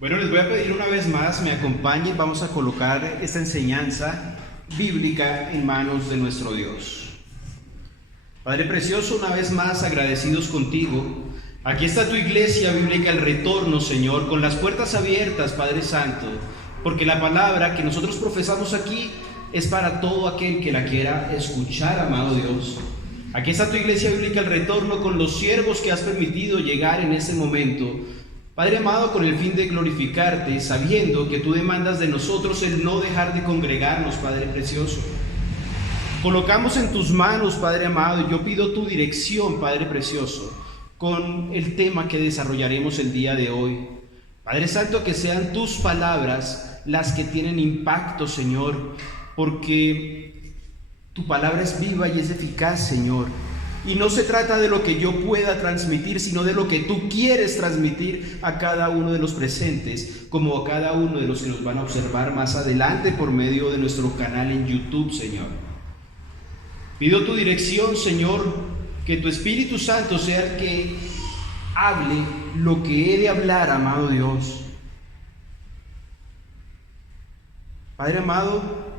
Bueno, les voy a pedir una vez más, me acompañen, vamos a colocar esta enseñanza bíblica en manos de nuestro Dios. Padre precioso, una vez más agradecidos contigo. Aquí está tu iglesia bíblica, el retorno, Señor, con las puertas abiertas, Padre Santo, porque la palabra que nosotros profesamos aquí es para todo aquel que la quiera escuchar, amado Dios. Aquí está tu iglesia bíblica, el retorno, con los siervos que has permitido llegar en este momento, Padre amado, con el fin de glorificarte, sabiendo que tú demandas de nosotros el no dejar de congregarnos, Padre precioso. Colocamos en tus manos, Padre amado, y yo pido tu dirección, Padre precioso, con el tema que desarrollaremos el día de hoy. Padre Santo, que sean tus palabras las que tienen impacto, Señor, porque tu palabra es viva y es eficaz, Señor. Y no se trata de lo que yo pueda transmitir, sino de lo que tú quieres transmitir a cada uno de los presentes, como a cada uno de los que nos van a observar más adelante por medio de nuestro canal en YouTube, Señor. Pido tu dirección, Señor, que tu Espíritu Santo sea el que hable lo que he de hablar, amado Dios. Padre amado,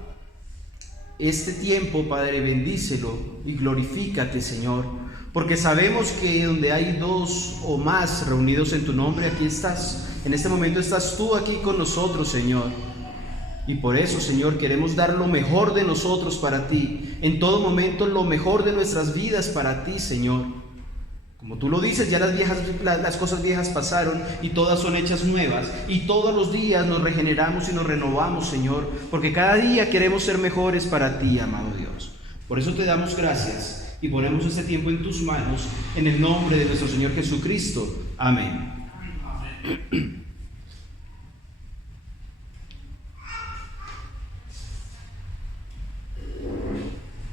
este tiempo, Padre, bendícelo y glorifícate, Señor, porque sabemos que donde hay dos o más reunidos en tu nombre, aquí estás. En este momento estás tú aquí con nosotros, Señor. Y por eso, Señor, queremos dar lo mejor de nosotros para ti. En todo momento, lo mejor de nuestras vidas para ti, Señor. Como tú lo dices, ya las cosas viejas pasaron y todas son hechas nuevas. Y todos los días nos regeneramos y nos renovamos, Señor, porque cada día queremos ser mejores para ti, amado Dios. Por eso te damos gracias y ponemos este tiempo en tus manos, en el nombre de nuestro Señor Jesucristo. Amén.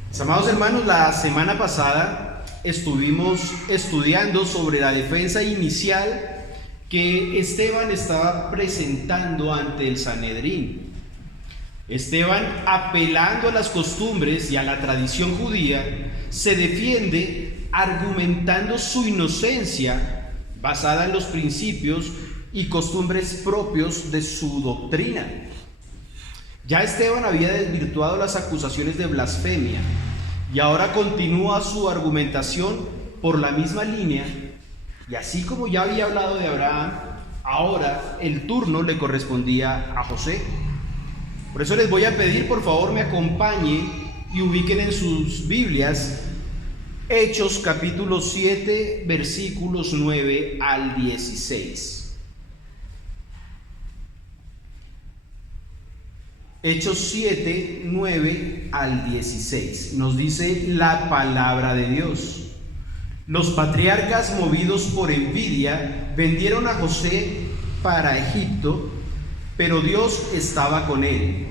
Mis amados hermanos, la semana pasada estuvimos estudiando sobre la defensa inicial que Esteban estaba presentando ante el Sanedrín. Esteban, apelando a las costumbres y a la tradición judía, se defiende argumentando su inocencia basada en los principios y costumbres propios de su doctrina. Ya Esteban había desvirtuado las acusaciones de blasfemia y ahora continúa su argumentación por la misma línea, y así como ya había hablado de Abraham, ahora el turno le correspondía a José. Por eso les voy a pedir, por favor, me acompañen y ubiquen en sus Biblias Hechos capítulo 7, versículos 9 al 16. Hechos 7, 9 al 16. Nos dice la palabra de Dios. Los patriarcas, movidos por envidia, vendieron a José para Egipto, pero Dios estaba con él,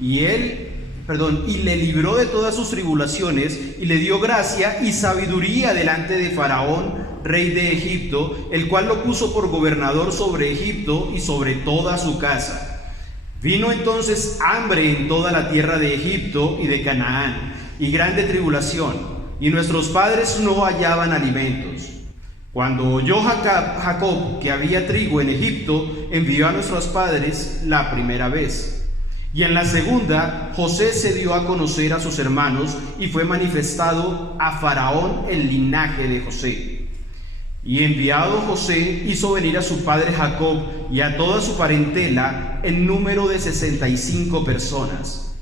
y le libró de todas sus tribulaciones, y le dio gracia y sabiduría delante de Faraón, rey de Egipto, el cual lo puso por gobernador sobre Egipto y sobre toda su casa. Vino entonces hambre en toda la tierra de Egipto y de Canaán, y grande tribulación, y nuestros padres no hallaban alimentos. Cuando oyó Jacob que había trigo en Egipto, envió a nuestros padres la primera vez. Y en la segunda, José se dio a conocer a sus hermanos, y fue manifestado a Faraón el linaje de José. Y enviado José, hizo venir a su padre Jacob y a toda su parentela en número de 65 personas.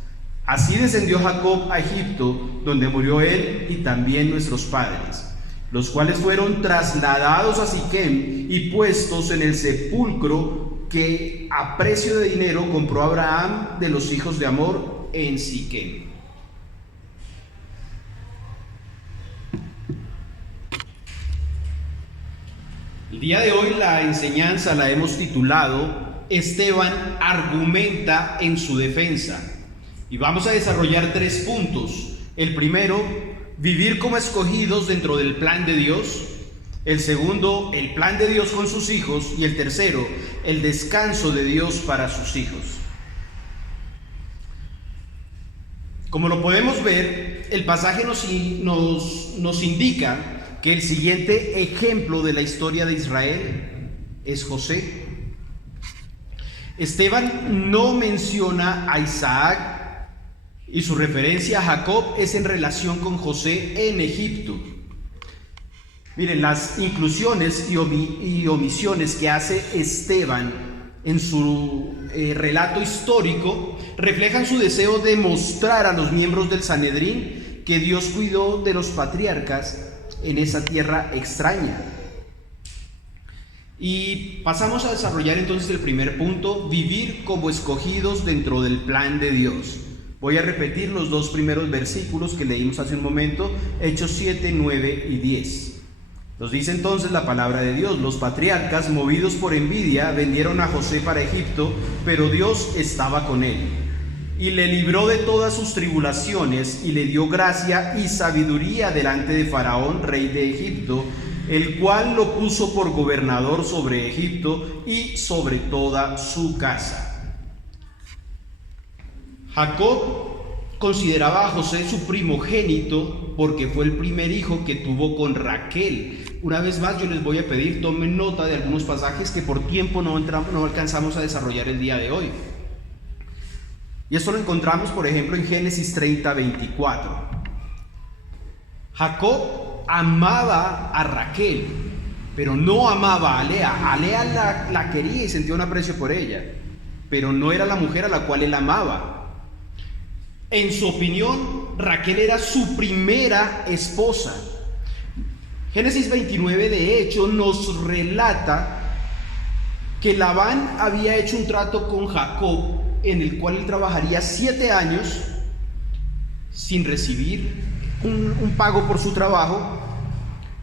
Así descendió Jacob a Egipto, donde murió él y también nuestros padres, los cuales fueron trasladados a Siquem y puestos en el sepulcro que a precio de dinero compró Abraham de los hijos de Amor en Siquem. El día de hoy la enseñanza la hemos titulado Esteban argumenta en su defensa, y vamos a desarrollar 3 puntos. El primero, vivir como escogidos dentro del plan de Dios. El segundo, el plan de Dios con sus hijos. Y el tercero, el descanso de Dios para sus hijos. Como lo podemos ver, el pasaje nos indica que el siguiente ejemplo de la historia de Israel es José. Esteban no menciona a Isaac y su referencia a Jacob es en relación con José en Egipto. Miren, las inclusiones y omisiones que hace Esteban en su relato histórico reflejan su deseo de mostrar a los miembros del Sanedrín que Dios cuidó de los patriarcas en esa tierra extraña. Y pasamos a desarrollar entonces el primer punto: vivir como escogidos dentro del plan de Dios. Voy a repetir los dos primeros versículos que leímos hace un momento, Hechos 7, 9 y 10. Nos dice entonces la palabra de Dios: los patriarcas, movidos por envidia, vendieron a José para Egipto, pero Dios estaba con él, y le libró de todas sus tribulaciones, y le dio gracia y sabiduría delante de Faraón, rey de Egipto, el cual lo puso por gobernador sobre Egipto y sobre toda su casa. Jacob consideraba a José su primogénito porque fue el primer hijo que tuvo con Raquel. Una vez más, yo les voy a pedir, tomen nota de algunos pasajes que por tiempo no alcanzamos a desarrollar el día de hoy. Y esto lo encontramos, por ejemplo, en Génesis 30, 24. Jacob amaba a Raquel, pero no amaba a Lea. A Lea la quería y sentía un aprecio por ella, pero no era la mujer a la cual él amaba. En su opinión, Raquel era su primera esposa. Génesis 29, de hecho, nos relata que Labán había hecho un trato con Jacob en el cual él trabajaría 7 años sin recibir un pago por su trabajo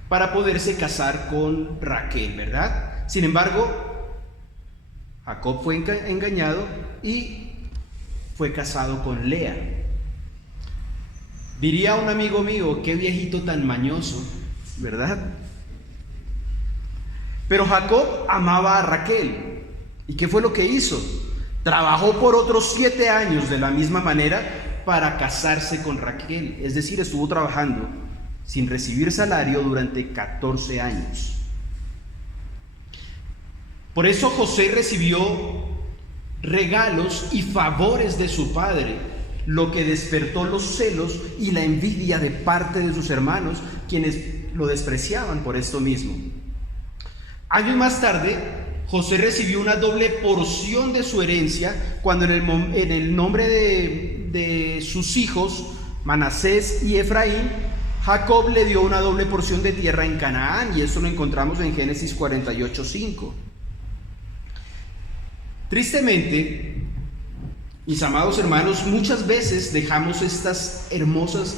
para poderse casar con Raquel, ¿verdad? Sin embargo, Jacob fue engañado y fue casado con Lea. Diría un amigo mío: qué viejito tan mañoso, ¿verdad? Pero Jacob amaba a Raquel. ¿Y qué fue lo que hizo? Trabajó por otros 7 años de la misma manera para casarse con Raquel. Es decir, estuvo trabajando sin recibir salario durante 14 años. Por eso José recibió regalos y favores de su padre, lo que despertó los celos y la envidia de parte de sus hermanos, quienes lo despreciaban por esto mismo. Años más tarde, José recibió una doble porción de su herencia cuando en el nombre de sus hijos, Manasés y Efraín, Jacob le dio una doble porción de tierra en Canaán, y eso lo encontramos en Génesis 48, 5. Tristemente, mis amados hermanos, muchas veces dejamos estas hermosas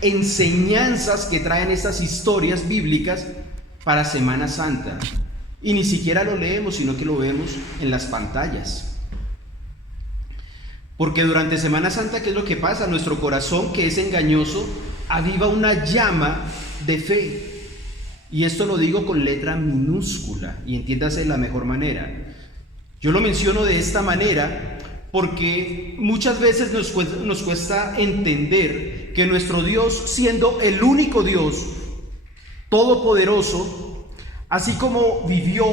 enseñanzas que traen estas historias bíblicas para Semana Santa, y ni siquiera lo leemos, sino que lo vemos en las pantallas. Porque durante Semana Santa, ¿qué es lo que pasa? Nuestro corazón, que es engañoso, aviva una llama de fe. Y esto lo digo con letra minúscula, y entiéndase de la mejor manera. Yo lo menciono de esta manera porque muchas veces nos cuesta entender que nuestro Dios, siendo el único Dios todopoderoso, así como vivió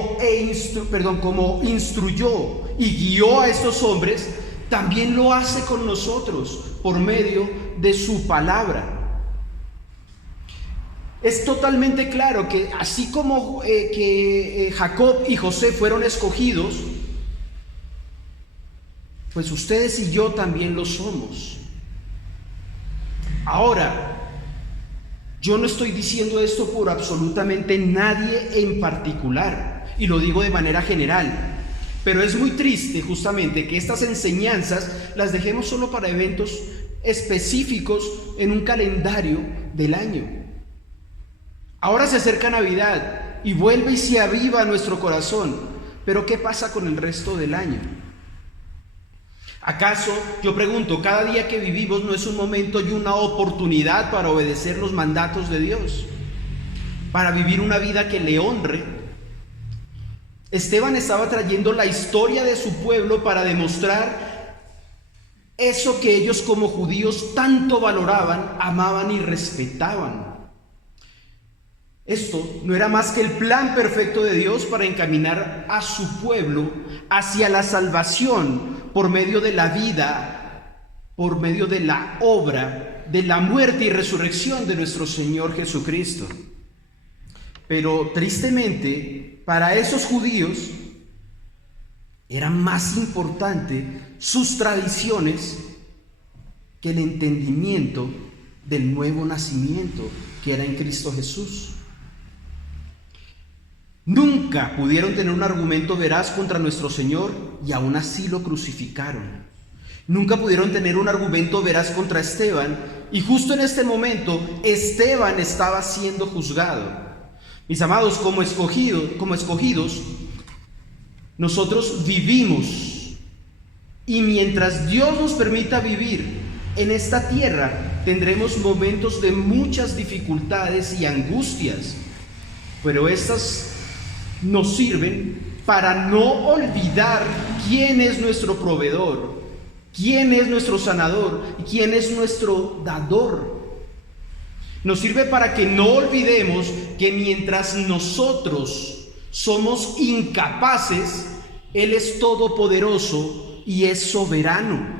como instruyó y guió a estos hombres, también lo hace con nosotros por medio de su palabra. Es totalmente claro que así como Jacob y José fueron escogidos, pues ustedes y yo también lo somos. Ahora, yo no estoy diciendo esto por absolutamente nadie en particular, y lo digo de manera general, pero es muy triste justamente que estas enseñanzas las dejemos solo para eventos específicos en un calendario del año. Ahora se acerca Navidad y vuelve y se aviva nuestro corazón, pero ¿qué pasa con el resto del año? ¿Acaso, yo pregunto, cada día que vivimos no es un momento y una oportunidad para obedecer los mandatos de Dios, para vivir una vida que le honre? Esteban estaba trayendo la historia de su pueblo para demostrar eso que ellos como judíos tanto valoraban, amaban y respetaban. Esto no era más que el plan perfecto de Dios para encaminar a su pueblo hacia la salvación por medio de la vida, por medio de la obra, de la muerte y resurrección de nuestro Señor Jesucristo. Pero tristemente, para esos judíos era más importante sus tradiciones que el entendimiento del nuevo nacimiento que era en Cristo Jesús. Nunca pudieron tener un argumento veraz contra nuestro Señor y aún así lo crucificaron. Nunca pudieron tener un argumento veraz contra Esteban y justo en este momento Esteban estaba siendo juzgado. Mis amados, como escogidos, nosotros vivimos, y mientras Dios nos permita vivir en esta tierra, tendremos momentos de muchas dificultades y angustias, pero estas nos sirven para no olvidar quién es nuestro proveedor, quién es nuestro sanador y quién es nuestro dador. Nos sirve para que no olvidemos que mientras nosotros somos incapaces, Él es todopoderoso y es soberano.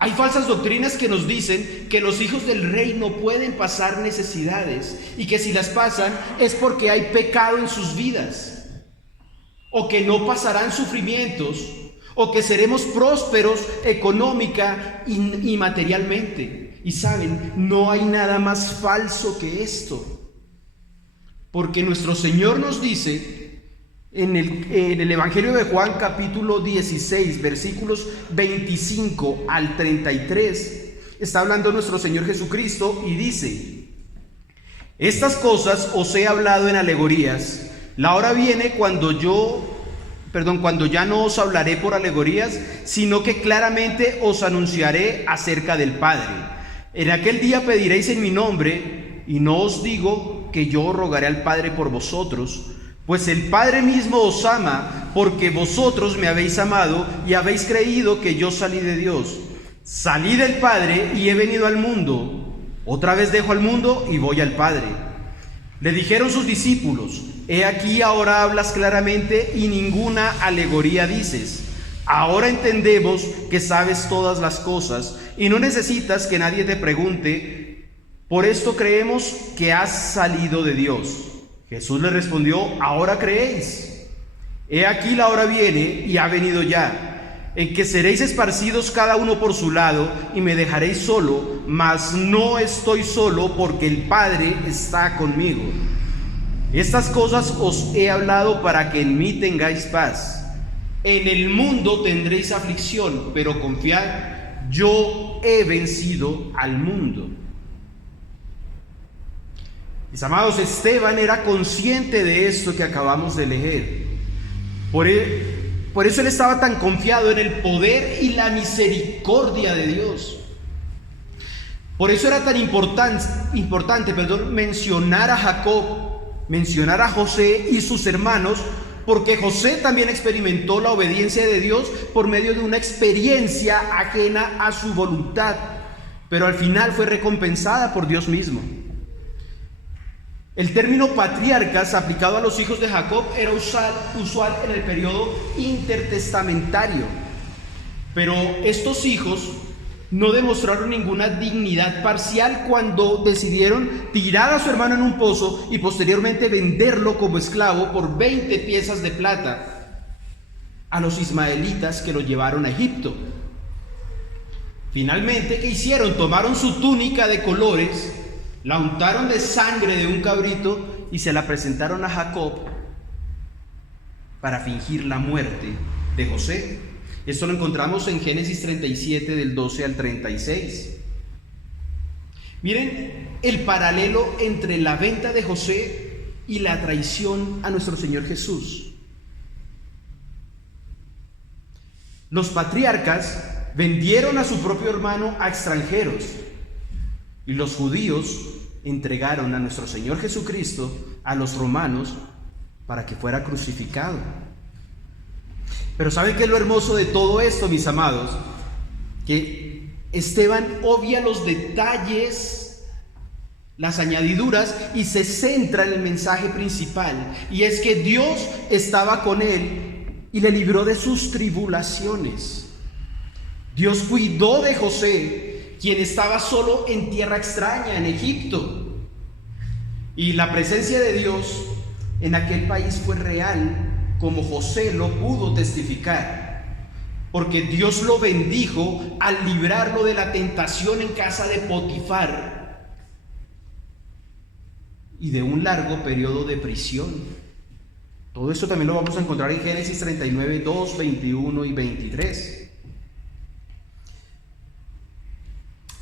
Hay falsas doctrinas que nos dicen que los hijos del rey no pueden pasar necesidades y que si las pasan es porque hay pecado en sus vidas, o que no pasarán sufrimientos, o que seremos prósperos económica y materialmente. Y saben, no hay nada más falso que esto, porque nuestro Señor nos dice en el Evangelio de Juan capítulo 16 versículos 25 al 33, está hablando nuestro Señor Jesucristo y dice: estas cosas os he hablado en alegorías. La hora viene cuando ya no os hablaré por alegorías, sino que claramente os anunciaré acerca del Padre. En aquel día pediréis en mi nombre, y no os digo que yo rogaré al Padre por vosotros, pues el Padre mismo os ama, porque vosotros me habéis amado y habéis creído que yo salí de Dios. Salí del Padre y he venido al mundo. Otra vez dejo al mundo y voy al Padre. Le dijeron sus discípulos: he aquí ahora hablas claramente y ninguna alegoría dices. Ahora entendemos que sabes todas las cosas y no necesitas que nadie te pregunte. Por esto creemos que has salido de Dios. Jesús le respondió: ahora creéis. He aquí la hora viene y ha venido ya, en que seréis esparcidos cada uno por su lado y me dejaréis solo, mas no estoy solo porque el Padre está conmigo. Estas cosas os he hablado para que en mí tengáis paz. En el mundo tendréis aflicción, pero confiad, yo he vencido al mundo. Mis amados, Esteban era consciente de esto que acabamos de leer. Por eso él estaba tan confiado en el poder y la misericordia de Dios. Por eso era tan importante mencionar a Jacob, mencionar a José y sus hermanos, porque José también experimentó la obediencia de Dios por medio de una experiencia ajena a su voluntad, pero al final fue recompensada por Dios mismo. El término patriarcas aplicado a los hijos de Jacob era usual en el periodo intertestamentario, pero estos hijos no demostraron ninguna dignidad parcial cuando decidieron tirar a su hermano en un pozo y posteriormente venderlo como esclavo por 20 piezas de plata a los ismaelitas que lo llevaron a Egipto. Finalmente, ¿qué hicieron? Tomaron su túnica de colores, la untaron de sangre de un cabrito y se la presentaron a Jacob para fingir la muerte de José. Esto lo encontramos en Génesis 37 del 12 al 36. Miren el paralelo entre la venta de José y la traición a nuestro Señor Jesús. Los patriarcas vendieron a su propio hermano a extranjeros, y los judíos entregaron a nuestro Señor Jesucristo a los romanos para que fuera crucificado. Pero ¿saben qué es lo hermoso de todo esto, mis amados? Que Esteban obvia los detalles las añadiduras y se centra en el mensaje principal, y es que Dios estaba con él y le libró de sus tribulaciones. Dios cuidó de José, quien estaba solo en tierra extraña, en Egipto, y la presencia de Dios en aquel país fue real, como José lo pudo testificar, porque Dios lo bendijo al librarlo de la tentación en casa de Potifar y de un largo periodo de prisión. Todo esto también lo vamos a encontrar en Génesis 39, 2, 21 y 23.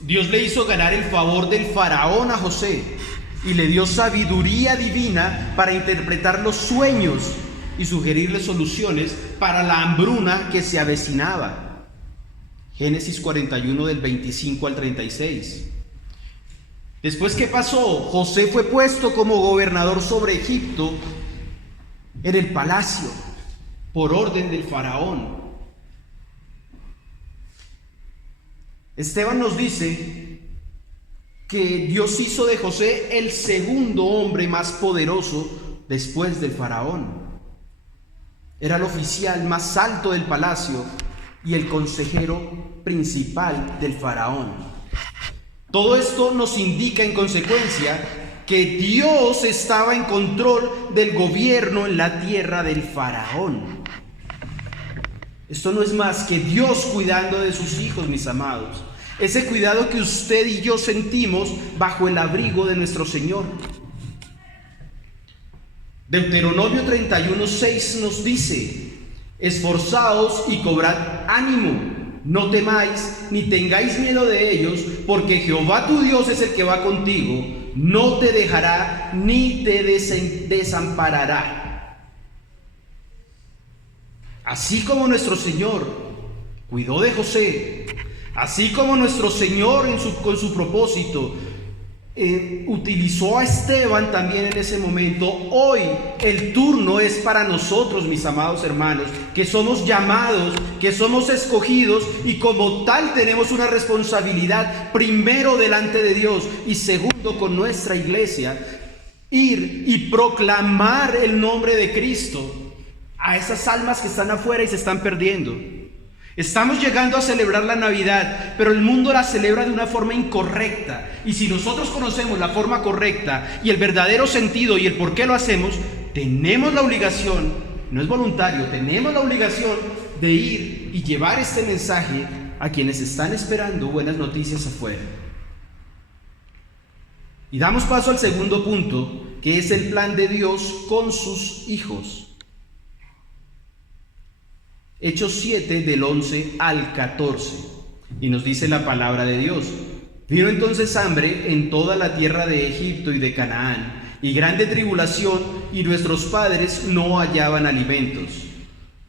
Dios le hizo ganar el favor del faraón a José y le dio sabiduría divina para interpretar los sueños y sugerirle soluciones para la hambruna que se avecinaba. Génesis 41 del 25 al 36. Después, ¿qué pasó? José fue puesto como gobernador sobre Egipto en el palacio por orden del faraón. Esteban nos dice que Dios hizo de José el segundo hombre más poderoso después del faraón. Era el oficial más alto del palacio y el consejero principal del faraón. Todo esto nos indica en consecuencia que Dios estaba en control del gobierno en la tierra del faraón. Esto no es más que Dios cuidando de sus hijos, mis amados. Ese cuidado que usted y yo sentimos bajo el abrigo de nuestro Señor. Deuteronomio 31:6 nos dice: esforzaos y cobrad ánimo. No temáis ni tengáis miedo de ellos, porque Jehová tu Dios es el que va contigo, no te dejará ni te desamparará. Así como nuestro Señor cuidó de José, así como nuestro Señor con su propósito utilizó a Esteban también en ese momento, hoy el turno es para nosotros, mis amados hermanos, que somos llamados, que somos escogidos y como tal tenemos una responsabilidad, primero delante de Dios y segundo con nuestra iglesia, ir y proclamar el nombre de Cristo a esas almas que están afuera y se están perdiendo. Estamos llegando a celebrar la Navidad, pero el mundo la celebra de una forma incorrecta. Y si nosotros conocemos la forma correcta y el verdadero sentido y el por qué lo hacemos, tenemos la obligación, no es voluntario, tenemos la obligación de ir y llevar este mensaje a quienes están esperando buenas noticias afuera. Y damos paso al segundo punto, que es el plan de Dios con sus hijos. Hechos 7 del 11 al 14, y nos dice la palabra de Dios: vino entonces hambre en toda la tierra de Egipto y de Canaán, y grande tribulación, y nuestros padres no hallaban alimentos.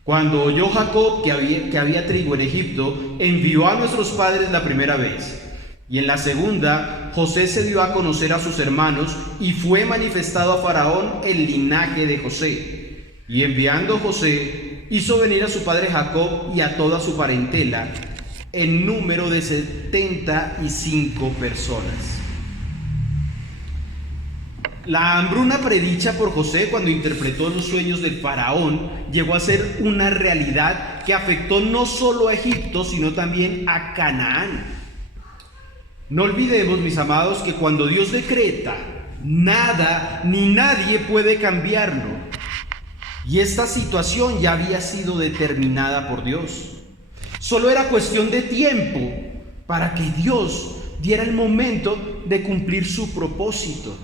Cuando oyó Jacob que había trigo en Egipto, envió a nuestros padres la primera vez, y en la segunda José se dio a conocer a sus hermanos, y fue manifestado a Faraón el linaje de José. Y enviando José, hizo venir a su padre Jacob y a toda su parentela, en número de 75 personas. La hambruna predicha por José cuando interpretó los sueños del faraón llegó a ser una realidad que afectó no solo a Egipto, sino también a Canaán. No olvidemos, mis amados, que cuando Dios decreta, nada ni nadie puede cambiarlo. Y esta situación ya había sido determinada por Dios. Solo era cuestión de tiempo para que Dios diera el momento de cumplir su propósito.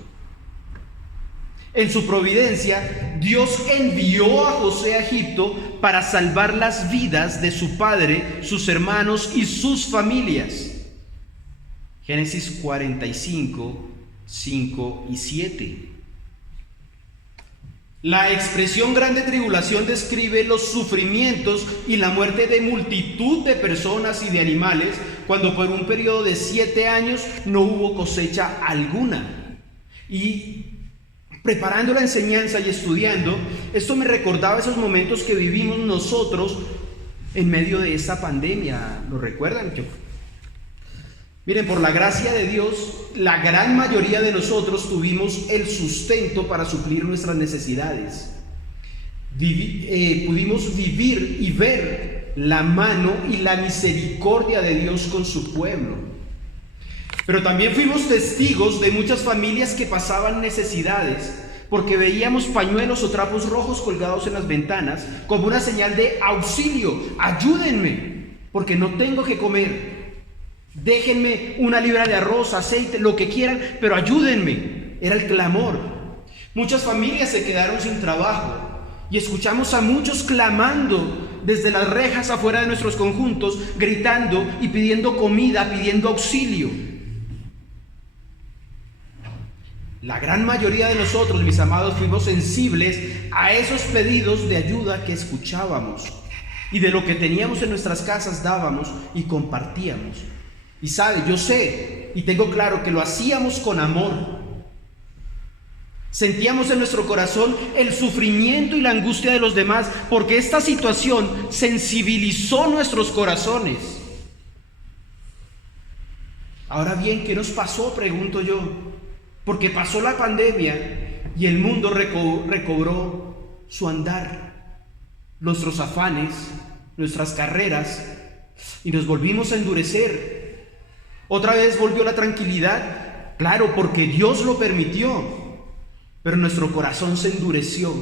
En su providencia, Dios envió a José a Egipto para salvar las vidas de su padre, sus hermanos y sus familias. Génesis 45, 5 y 7. La expresión grande tribulación describe los sufrimientos y la muerte de multitud de personas y de animales cuando por un periodo de 7 años no hubo cosecha alguna. Y preparando la enseñanza y estudiando, esto me recordaba esos momentos que vivimos nosotros en medio de esta pandemia. ¿Lo recuerdan? Miren, por la gracia de Dios, la gran mayoría de nosotros tuvimos el sustento para suplir nuestras necesidades. Pudimos vivir y ver la mano y la misericordia de Dios con su pueblo. Pero también fuimos testigos de muchas familias que pasaban necesidades, porque veíamos pañuelos o trapos rojos colgados en las ventanas como una señal de auxilio. Ayúdenme, porque no tengo que comer. Déjenme una libra de arroz, aceite, lo que quieran, pero ayúdenme. Era el clamor. Muchas familias se quedaron sin trabajo y escuchamos a muchos clamando desde las rejas afuera de nuestros conjuntos, gritando y pidiendo comida, pidiendo auxilio. La gran mayoría de nosotros, mis amados, fuimos sensibles a esos pedidos de ayuda que escuchábamos, y de lo que teníamos en nuestras casas dábamos y compartíamos. Y sabe, yo sé y tengo claro que lo hacíamos con amor. Sentíamos en nuestro corazón el sufrimiento y la angustia de los demás, porque esta situación sensibilizó nuestros corazones. Ahora bien, ¿qué nos pasó?, pregunto yo. Porque pasó la pandemia y el mundo recobró su andar, nuestros afanes, nuestras carreras, y nos volvimos a endurecer. Otra vez volvió la tranquilidad, claro, porque Dios lo permitió, pero nuestro corazón se endureció.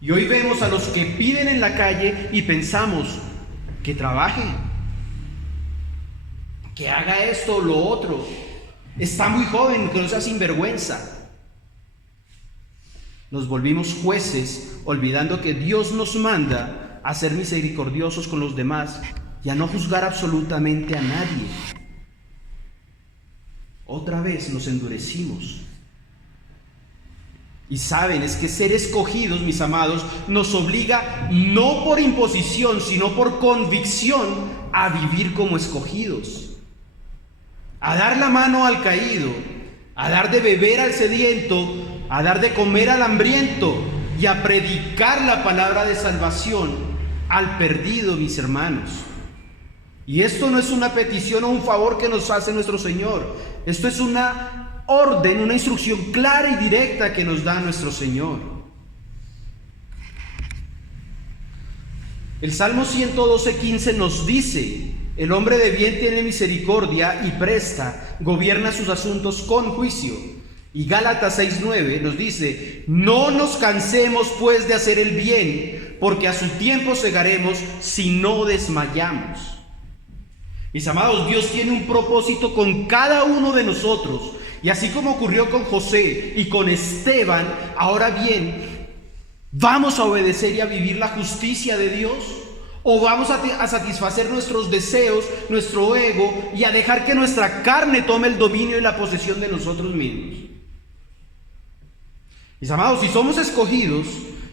Y hoy vemos a los que piden en la calle y pensamos que trabaje, que haga esto o lo otro. Está muy joven, que no sea sinvergüenza. Nos volvimos jueces, olvidando que Dios nos manda a ser misericordiosos con los demás y a no juzgar absolutamente a nadie. Otra vez nos endurecimos. Y saben, es que ser escogidos, mis amados, nos obliga no por imposición, sino por convicción a vivir como escogidos. A dar la mano al caído, a dar de beber al sediento, a dar de comer al hambriento y a predicar la palabra de salvación al perdido, mis hermanos. Y esto no es una petición o un favor que nos hace nuestro Señor. Esto es una orden, una instrucción clara y directa que nos da nuestro Señor. El Salmo 112:15 nos dice: el hombre de bien tiene misericordia y presta, gobierna sus asuntos con juicio. Y Gálatas 6:9 nos dice: no nos cansemos pues de hacer el bien, porque a su tiempo segaremos si no desmayamos. Mis amados, Dios tiene un propósito con cada uno de nosotros. Y así como ocurrió con José y con Esteban, ahora bien, ¿vamos a obedecer y a vivir la justicia de Dios? ¿O vamos a satisfacer nuestros deseos, nuestro ego, y a dejar que nuestra carne tome el dominio y la posesión de nosotros mismos? Mis amados, si somos escogidos,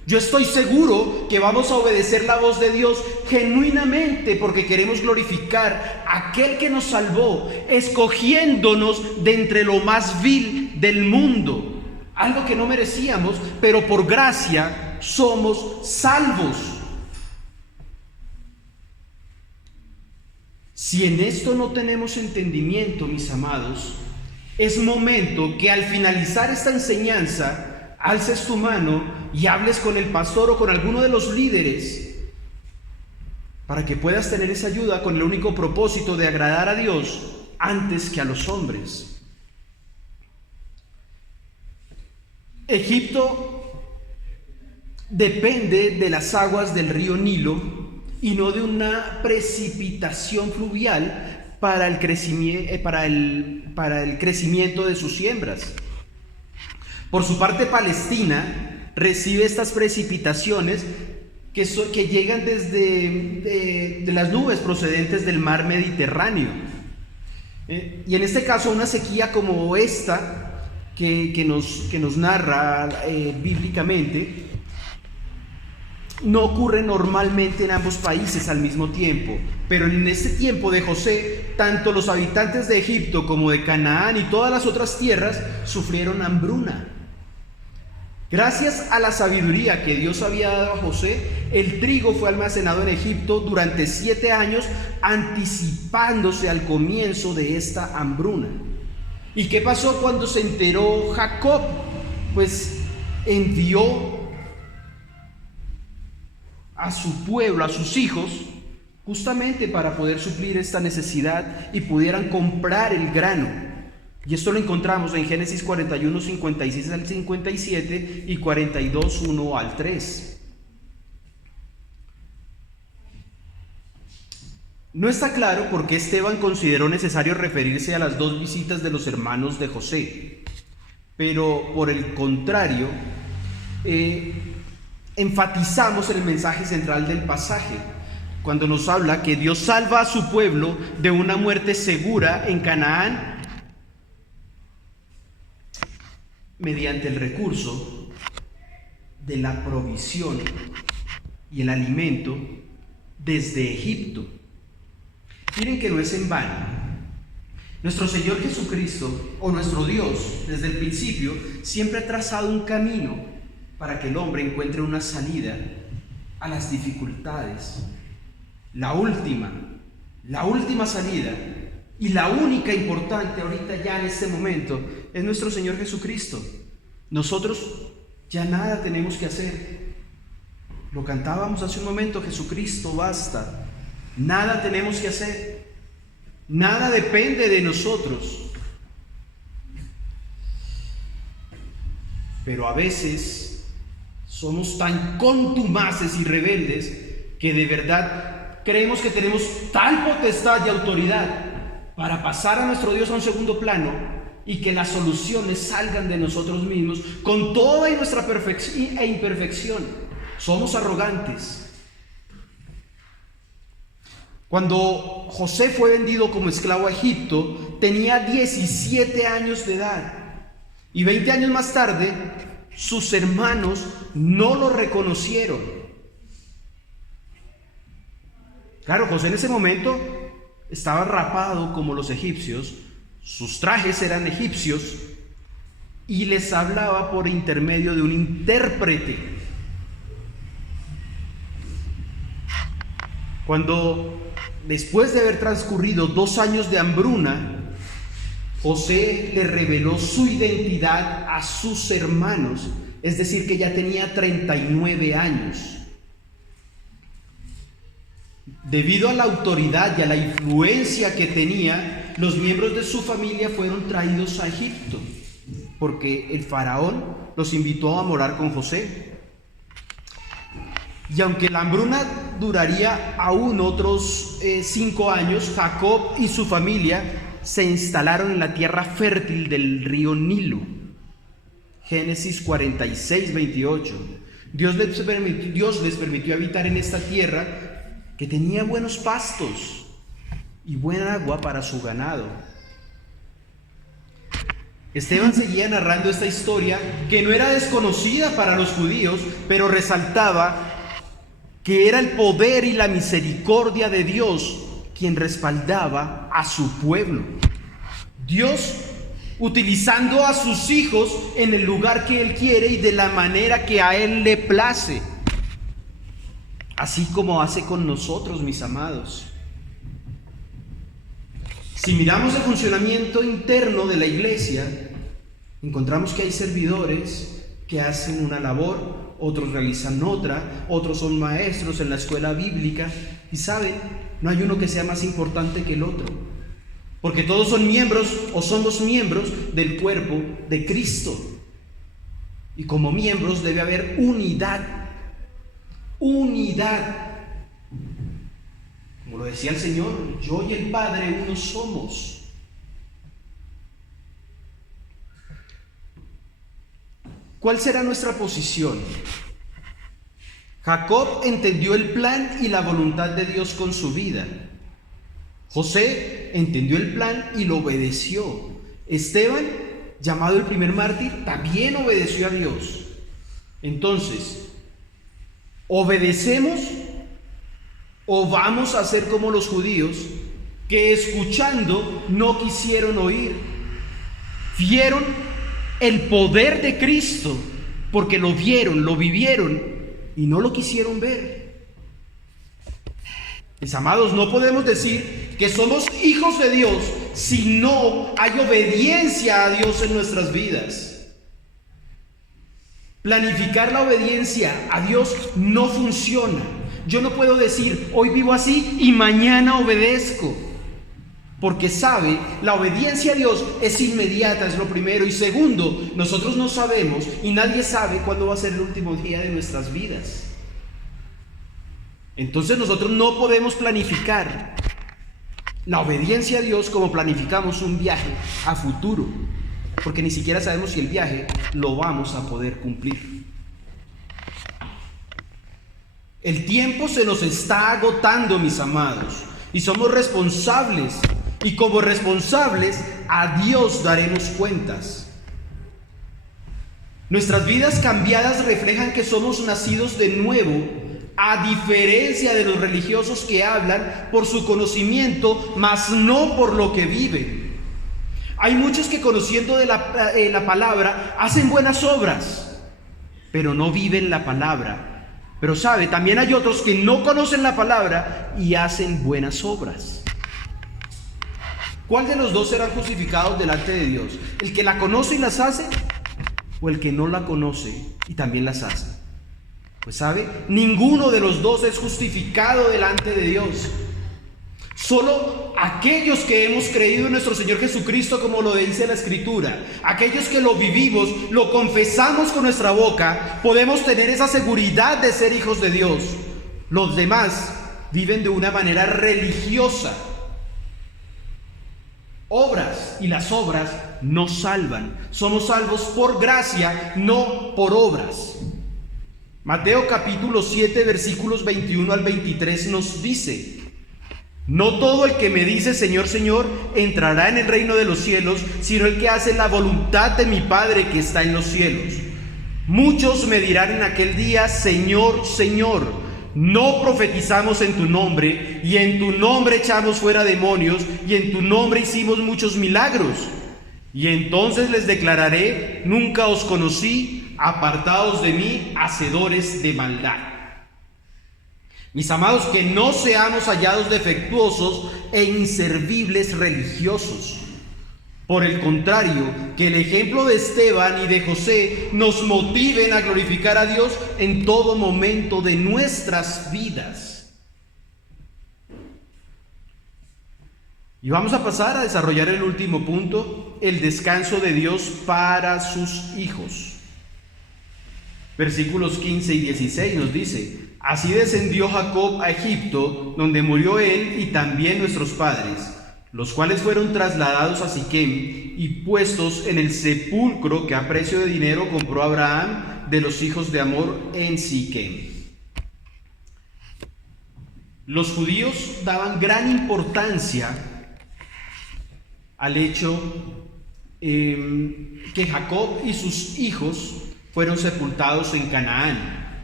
yo estoy seguro que vamos a obedecer la voz de Dios genuinamente, porque queremos glorificar a aquel que nos salvó, escogiéndonos de entre lo más vil del mundo, algo que no merecíamos, pero por gracia somos salvos. Si en esto no tenemos entendimiento, mis amados, es momento que al finalizar esta enseñanza alces tu mano y hables con el pastor o con alguno de los líderes para que puedas tener esa ayuda con el único propósito de agradar a Dios antes que a los hombres. Egipto depende de las aguas del río Nilo y no de una precipitación fluvial para el crecimiento de sus siembras. Por su parte, Palestina recibe estas precipitaciones que llegan desde de las nubes procedentes del mar Mediterráneo. Y en este caso, una sequía como esta que nos narra bíblicamente no ocurre normalmente en ambos países al mismo tiempo, pero en este tiempo de José, tanto los habitantes de Egipto como de Canaán y todas las otras tierras sufrieron hambruna. Gracias a la sabiduría que Dios había dado a José, el trigo fue almacenado en Egipto durante 7 años, anticipándose al comienzo de esta hambruna. ¿Y qué pasó cuando se enteró Jacob? Pues envió a su pueblo, a sus hijos, justamente para poder suplir esta necesidad y pudieran comprar el grano. Y esto lo encontramos en Génesis 41, 56 al 57 y 42, 1 al 3. No está claro por qué Esteban consideró necesario referirse a las 2 visitas de los hermanos de José, pero por el contrario, enfatizamos el mensaje central del pasaje, cuando nos habla que Dios salva a su pueblo de una muerte segura en Canaán mediante el recurso de la provisión y el alimento desde Egipto. Miren que no es en vano. Nuestro Señor Jesucristo, o nuestro Dios, desde el principio, siempre ha trazado un camino para que el hombre encuentre una salida a las dificultades. La última salida y la única importante ahorita ya en este momento es nuestro Señor Jesucristo. Nosotros ya nada tenemos que hacer. Lo cantábamos hace un momento, Jesucristo basta. Nada tenemos que hacer. Nada depende de nosotros. Pero a veces somos tan contumaces y rebeldes que de verdad creemos que tenemos tal potestad y autoridad para pasar a nuestro Dios a un segundo plano y que las soluciones salgan de nosotros mismos con toda nuestra perfección e imperfección. Somos arrogantes. Cuando José fue vendido como esclavo a Egipto, tenía 17 años de edad, y 20 años más tarde sus hermanos no lo reconocieron. Claro, José en ese momento estaba rapado como los egipcios, sus trajes eran egipcios y les hablaba por intermedio de un intérprete. Cuando después de haber transcurrido 2 años de hambruna, José le reveló su identidad a sus hermanos, es decir, que ya tenía 39 años. Debido a la autoridad y a la influencia que tenía, los miembros de su familia fueron traídos a Egipto, porque el faraón los invitó a morar con José. Y aunque la hambruna duraría aún otros 5 años, Jacob y su familia se instalaron en la tierra fértil del río Nilo. Génesis 46, 28. Dios les permitió habitar en esta tierra que tenía buenos pastos y buena agua para su ganado. Esteban seguía narrando esta historia que no era desconocida para los judíos, pero resaltaba que era el poder y la misericordia de Dios quien respaldaba a su pueblo. Dios utilizando a sus hijos en el lugar que Él quiere y de la manera que a Él le place, así como hace con nosotros, mis amados. Si miramos el funcionamiento interno de la iglesia, encontramos que hay servidores que hacen una labor, otros realizan otra, otros son maestros en la escuela bíblica, y saben, no hay uno que sea más importante que el otro, porque todos son miembros o somos miembros del cuerpo de Cristo, y como miembros debe haber unidad. Como lo decía el Señor, yo y el Padre uno somos. ¿Cuál será nuestra posición? Jacob entendió el plan y la voluntad de Dios con su vida. José entendió el plan y lo obedeció. Esteban, llamado el primer mártir, también obedeció a Dios. Entonces, ¿obedecemos o vamos a ser como los judíos que escuchando no quisieron oír? Vieron el poder de Cristo, porque lo vieron, lo vivieron y no lo quisieron ver. Mis amados, no podemos decir que somos hijos de Dios si no hay obediencia a Dios en nuestras vidas. Planificar la obediencia a Dios no funciona. Yo no puedo decir, hoy vivo así y mañana obedezco. Porque sabe, la obediencia a Dios es inmediata, es lo primero. Y segundo, nosotros no sabemos y nadie sabe cuándo va a ser el último día de nuestras vidas. Entonces nosotros no podemos planificar la obediencia a Dios como planificamos un viaje a futuro, porque ni siquiera sabemos si el viaje lo vamos a poder cumplir. El tiempo se nos está agotando, mis amados, y somos responsables, y como responsables a Dios daremos cuentas. Nuestras vidas cambiadas reflejan que somos nacidos de nuevo, a diferencia de los religiosos que hablan por su conocimiento, mas no por lo que viven. Hay muchos que conociendo de la palabra hacen buenas obras, pero no viven la palabra. Pero sabe, también hay otros que no conocen la palabra y hacen buenas obras. ¿Cuál de los dos serán justificados delante de Dios? ¿El que la conoce y las hace? ¿O el que no la conoce y también las hace? Pues sabe, ninguno de los dos es justificado delante de Dios. Solo aquellos que hemos creído en nuestro Señor Jesucristo, como lo dice la Escritura, aquellos que lo vivimos, lo confesamos con nuestra boca, podemos tener esa seguridad de ser hijos de Dios. Los demás viven de una manera religiosa. Obras, y las obras no salvan. Somos salvos por gracia, no por obras. Mateo capítulo 7, versículos 21 al 23 nos dice: no todo el que me dice Señor, Señor, entrará en el reino de los cielos, sino el que hace la voluntad de mi Padre que está en los cielos. Muchos me dirán en aquel día: Señor, Señor, no profetizamos en tu nombre, y en tu nombre echamos fuera demonios, y en tu nombre hicimos muchos milagros. Y entonces les declararé: nunca os conocí, apartados de mí, hacedores de maldad. Mis amados, que no seamos hallados defectuosos e inservibles religiosos. Por el contrario, que el ejemplo de Esteban y de José nos motiven a glorificar a Dios en todo momento de nuestras vidas. Y vamos a pasar a desarrollar el último punto, el descanso de Dios para sus hijos. Versículos 15 y 16 nos dice: así descendió Jacob a Egipto, donde murió él y también nuestros padres, los cuales fueron trasladados a Siquem y puestos en el sepulcro que a precio de dinero compró Abraham de los hijos de Hamor en Siquem. Los judíos daban gran importancia al hecho que Jacob y sus hijos fueron sepultados en Canaán.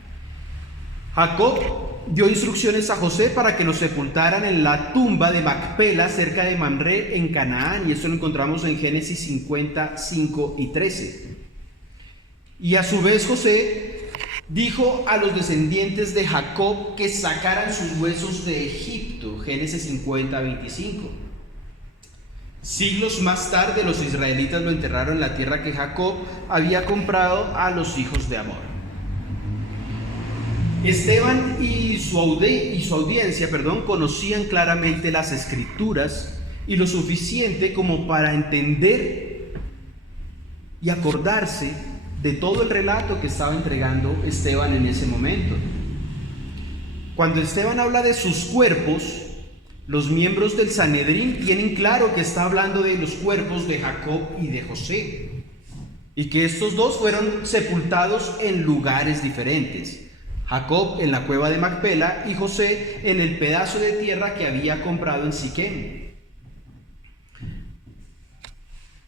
Jacob dio instrucciones a José para que lo sepultaran en la tumba de Macpela, cerca de Mamre, en Canaán, y esto lo encontramos en Génesis 50, 5 y 13. Y a su vez José dijo a los descendientes de Jacob que sacaran sus huesos de Egipto, Génesis 50, 25. Siglos más tarde los israelitas lo enterraron en la tierra que Jacob había comprado a los hijos de Hamor. Esteban y su audiencia conocían claramente las Escrituras y lo suficiente como para entender y acordarse de todo el relato que estaba entregando Esteban en ese momento. Cuando Esteban habla de sus cuerpos, los miembros del Sanedrín tienen claro que está hablando de los cuerpos de Jacob y de José, y que estos dos fueron sepultados en lugares diferentes. Jacob en la cueva de Macpela y José en el pedazo de tierra que había comprado en Siquem.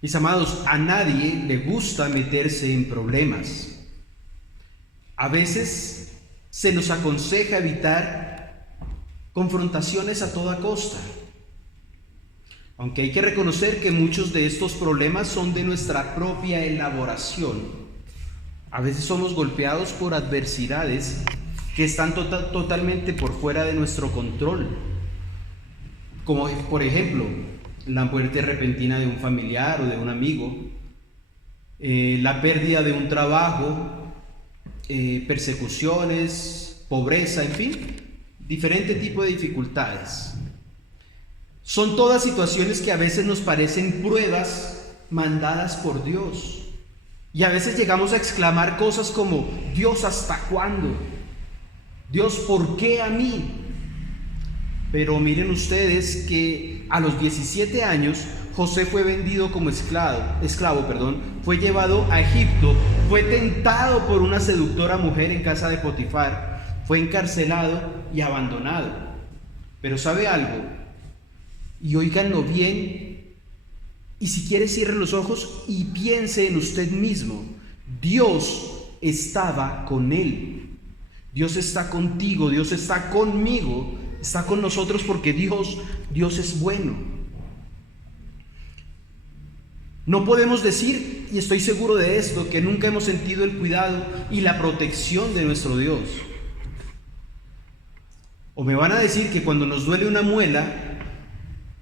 Mis amados, a nadie le gusta meterse en problemas. A veces se nos aconseja evitar confrontaciones a toda costa, aunque hay que reconocer que muchos de estos problemas son de nuestra propia elaboración. A veces somos golpeados por adversidades que están totalmente por fuera de nuestro control, como por ejemplo la muerte repentina de un familiar o de un amigo, la pérdida de un trabajo, persecuciones, pobreza, en fin, diferente tipo de dificultades. Son todas situaciones que a veces nos parecen pruebas mandadas por Dios. Y a veces llegamos a exclamar cosas como: Dios, ¿hasta cuándo? Dios, ¿por qué a mí? Pero miren ustedes que a los 17 años José fue vendido como esclavo, fue llevado a Egipto, fue tentado por una seductora mujer en casa de Potifar, fue encarcelado y abandonado. Pero ¿sabe algo? Y óiganlo bien, y si quiere cierre los ojos y piense en usted mismo. Dios estaba con él. Dios está contigo, Dios está conmigo, está con nosotros porque Dios es bueno. No podemos decir, y estoy seguro de esto, que nunca hemos sentido el cuidado y la protección de nuestro Dios. O me van a decir que cuando nos duele una muela,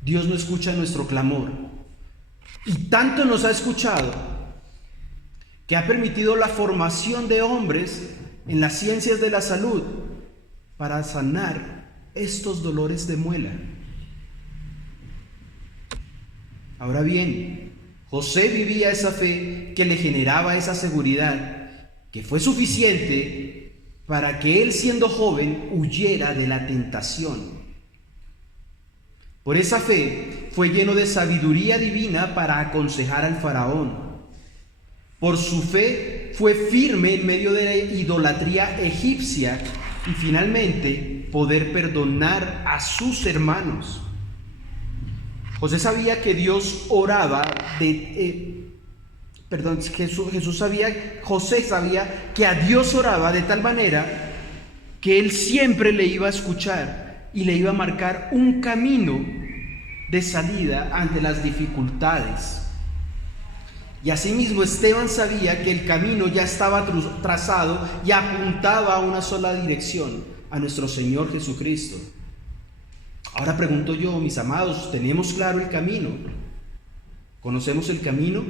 Dios no escucha nuestro clamor. Y tanto nos ha escuchado que ha permitido la formación de hombres en las ciencias de la salud para sanar estos dolores de muela. Ahora bien, José vivía esa fe que le generaba esa seguridad, que fue suficiente para que él, siendo joven, huyera de la tentación. Por esa fe fue lleno de sabiduría divina para aconsejar al faraón. Por su fe fue firme en medio de la idolatría egipcia y finalmente poder perdonar a sus hermanos. José sabía que Dios oraba José sabía que a Dios oraba de tal manera que él siempre le iba a escuchar y le iba a marcar un camino de salida ante las dificultades. Y asimismo Esteban sabía que el camino ya estaba trazado y apuntaba a una sola dirección, a nuestro Señor Jesucristo. Ahora pregunto yo, mis amados, ¿tenemos claro el camino? ¿Conocemos el camino?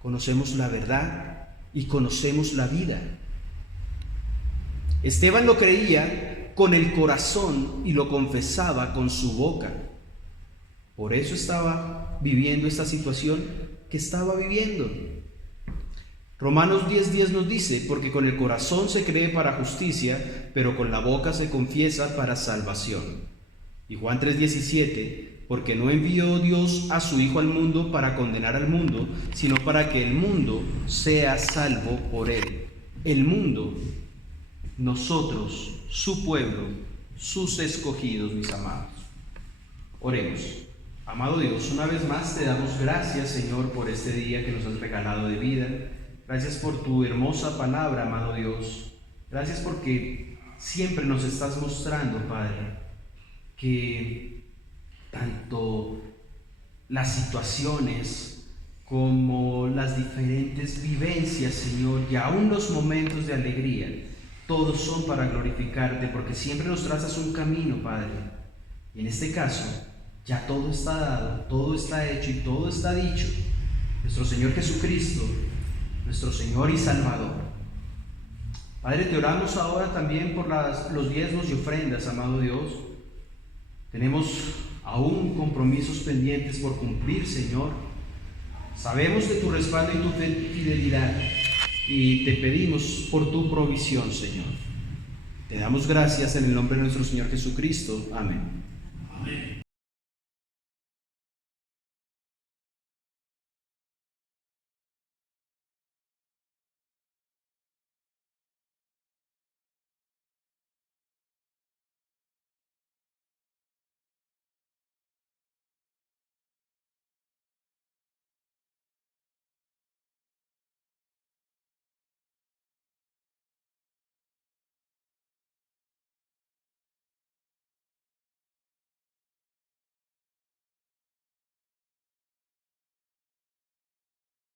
¿Conocemos la verdad? ¿Y conocemos la vida? Esteban lo creía con el corazón y lo confesaba con su boca. Por eso estaba viviendo esta situación que estaba viviendo. Romanos 10:10 nos dice: porque con el corazón se cree para justicia, pero con la boca se confiesa para salvación. Y Juan 3:17: porque no envió Dios a su Hijo al mundo para condenar al mundo, sino para que el mundo sea salvo por él. El mundo, nosotros, su pueblo, sus escogidos, mis amados. Oremos. Amado Dios, una vez más te damos gracias, Señor, por este día que nos has regalado de vida. Gracias por tu hermosa palabra, amado Dios. Gracias porque siempre nos estás mostrando, Padre, que tanto las situaciones como las diferentes vivencias, Señor, y aún los momentos de alegría, todos son para glorificarte, porque siempre nos trazas un camino, Padre. Y en este caso, ya todo está dado, todo está hecho y todo está dicho. Nuestro Señor Jesucristo, nuestro Señor y Salvador. Padre, te oramos ahora también por los diezmos y ofrendas, amado Dios. Tenemos aún compromisos pendientes por cumplir, Señor. Sabemos de tu respaldo y tu fidelidad y te pedimos por tu provisión, Señor. Te damos gracias en el nombre de nuestro Señor Jesucristo. Amén. Amén.